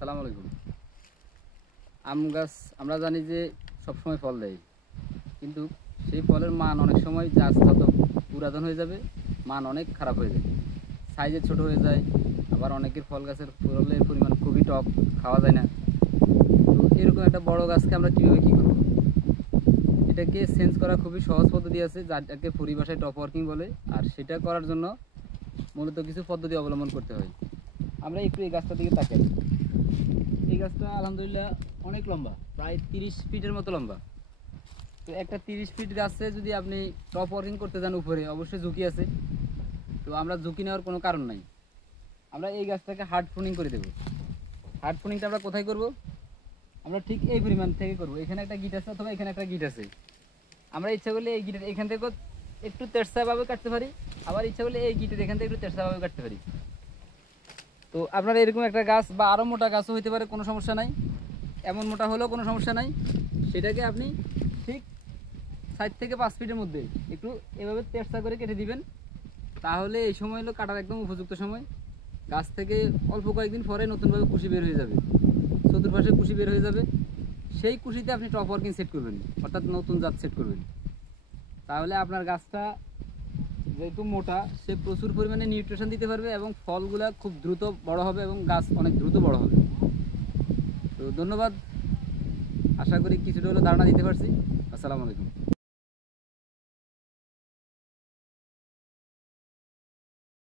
আসসালামু আলাইকুম। আম গাছ আমরা জানি যে সবসময় ফল দেয়, কিন্তু সেই ফলের মান অনেক সময় গাছ যত পুরাতন হয়ে যাবে মান অনেক খারাপ হয়ে যায়, সাইজে ছোট হয়ে যায়। আবার অনেকের ফল গাছের ফলের পরিমাণ খুবই টক, খাওয়া যায় না। তো এরকম একটা বড় গাছকে আমরা কীভাবে কী করবো, এটাকে চেঞ্জ করা খুবই সহজ পদ্ধতি আছে, যাটাকে পরিভাষায় টপ ওয়ার্কিং বলে। আর সেটা করার জন্য মূলত কিছু পদ্ধতি অবলম্বন করতে হয়। আমরা একটু এই গাছটার দিকে তাকাই। এই গাছটা আলহামদুলিল্লাহ অনেক লম্বা, প্রায় 30 ফিটের মতো লম্বা। তো একটা 30 ফিট গাছে যদি আপনি টপ ওয়ার্কিং করতে যান, উপরে অবশ্যই ঝুঁকি আছে। তো আমরা ঝুঁকি নেওয়ার কোনো কারণ নাই। আমরা এই গাছটাকে হার্ড প্রুনিং করে দেবো। হার্ড প্রুনিংটা আমরা কোথায় করব? আমরা ঠিক এই পরিমাণ থেকে করব। এখানে একটা গিট আছে অথবা এখানে একটা গিট আছে। আমরা ইচ্ছা করলে এই গিটের এখান থেকে একটু তেরসাভাবে কাটতে পারি, আবার ইচ্ছা করলে এই গিটের এখান থেকে একটু তেরসাভাবে কাটতে পারি। তো আপনারা এরকম একটা গাছ বা আরও মোটা গাছও হইতে পারে, কোনো সমস্যা নাই। এমন মোটা হলেও কোনো সমস্যা নাই। সেটাকে আপনি ঠিক 4 থেকে 5 ফিটের মধ্যে একটু এভাবে তেরসা করে কেটে দিবেন। তাহলে এই সময় হলো কাটার একদম উপযুক্ত সময়। গাছ থেকে অল্প কয়েকদিন পরে নতুনভাবে কুশি বের হয়ে যাবে, চতুর্পাশে কুশি বের হয়ে যাবে। সেই কুশিতে আপনি টপ ওয়ার্কিং সেট করবেন, অর্থাৎ নতুন জাত সেট করবেন। তাহলে আপনার গাছটা যেহেতু মোটা, সে প্রচুর পরিমাণে নিউট্রিশন দিতে পারবে এবং ফলগুলা খুব দ্রুত বড় হবে এবং গাছ অনেক দ্রুত বড় হবে। তো ধন্যবাদ, আশা করি কিছুটা হলেও ধারণা দিতে পারছি। আসসালামু আলাইকুম।